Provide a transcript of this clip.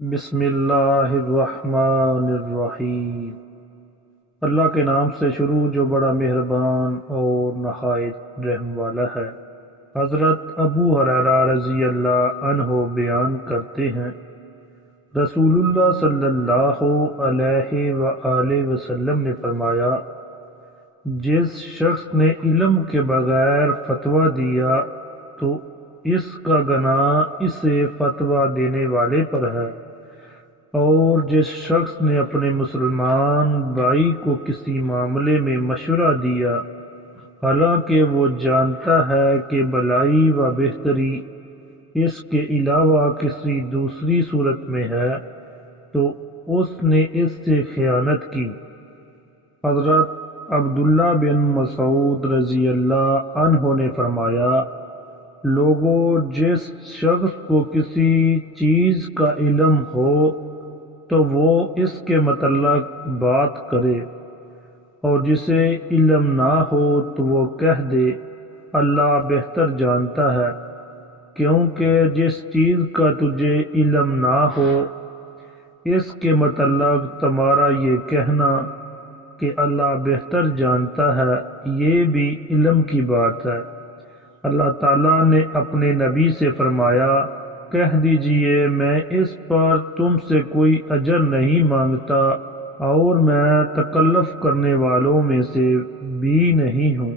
بسم اللہ الرحمن الرحیم۔ اللہ کے نام سے شروع جو بڑا مہربان اور نہایت رحم والا ہے۔ حضرت ابو ہریرہ رضی اللہ عنہ بیان کرتے ہیں، رسول اللہ صلی اللہ علیہ وآلہ وسلم نے فرمایا، جس شخص نے علم کے بغیر فتویٰ دیا تو اس کا گناہ اسے فتویٰ دینے والے پر ہے، اور جس شخص نے اپنے مسلمان بھائی کو کسی معاملے میں مشورہ دیا حالانکہ وہ جانتا ہے کہ بھلائی و بہتری اس کے علاوہ کسی دوسری صورت میں ہے، تو اس نے اس سے خیانت کی۔ حضرت عبداللہ بن مسعود رضی اللہ عنہ نے فرمایا، لوگوں، جس شخص کو کسی چیز کا علم ہو تو وہ اس کے متعلق بات کرے، اور جسے علم نہ ہو تو وہ کہہ دے، اللہ بہتر جانتا ہے، کیونکہ جس چیز کا تجھے علم نہ ہو اس کے متعلق تمہارا یہ کہنا کہ اللہ بہتر جانتا ہے، یہ بھی علم کی بات ہے۔ اللہ تعالیٰ نے اپنے نبی سے فرمایا، کہہ دیجئے میں اس پر تم سے کوئی اجر نہیں مانگتا اور میں تکلف کرنے والوں میں سے بھی نہیں ہوں۔